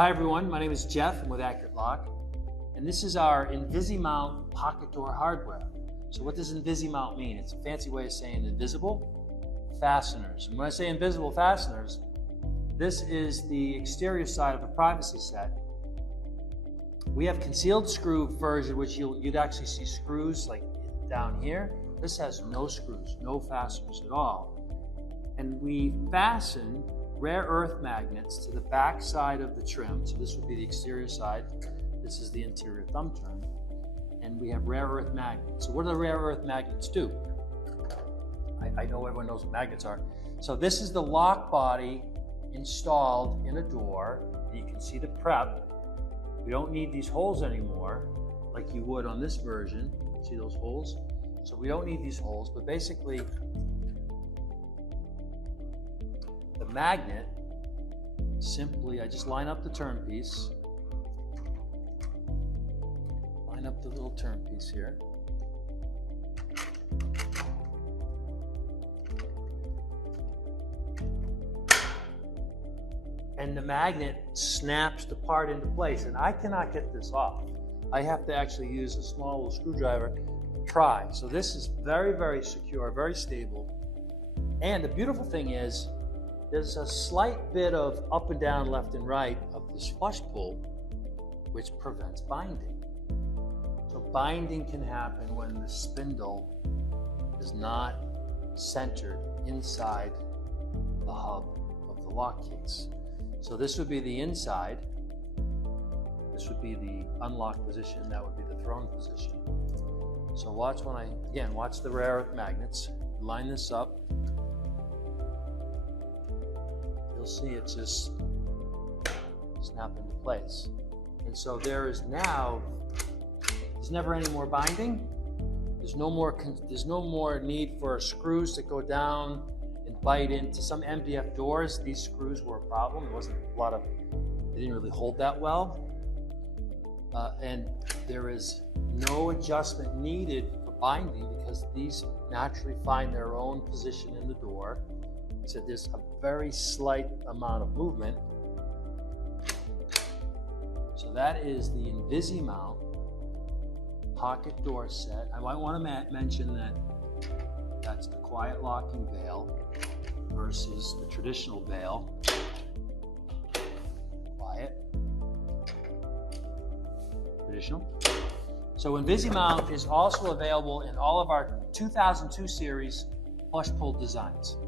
Hi everyone, my name is Jeff. I'm with Accurate Lock, and this is our Invisi-Mount pocket door hardware. So what does Invisi-Mount mean? It's a fancy way of saying invisible fasteners. And when I say invisible fasteners, this is the exterior side of a privacy set. We have concealed screw version, which you'd actually see screws like down here. This has no screws, no fasteners at all. And we fasten rare earth magnets to the back side of the trim. So this would be the exterior side. This is the interior thumb trim. And we have rare earth magnets. So what do the rare earth magnets do? I know everyone knows what magnets are. So this is the lock body installed in a door. You can see the prep. We don't need these holes anymore like you would on this version. See those holes? So we don't need these holes, but basically the magnet, simply, I just line up the turn piece, line up the little turn piece here. And the magnet snaps the part into place, and I cannot get this off. I have to actually use a small little screwdriver to try. So this is very, very secure, very stable. And the beautiful thing is, there's a slight bit of up and down, left and right of this flush pull, which prevents binding. So binding can happen when the spindle is not centered inside the hub of the lock case. So this would be the inside. This would be the unlock position. That would be the thrown position. So watch watch the rare earth magnets. Line this up. You'll see it just snap into place. And so there's never any more binding. There's no more need for screws to go down and bite into some MDF doors. These screws were a problem. They didn't really hold that well. And there is no adjustment needed for binding because these naturally find their own position in the door. So there's a very slight amount of movement. So that is the Invisi-Mount pocket door set. I might want to mention that that's the quiet locking bail versus the traditional bail. Quiet. Traditional. So Invisi-Mount is also available in all of our 2002 series push-pull designs.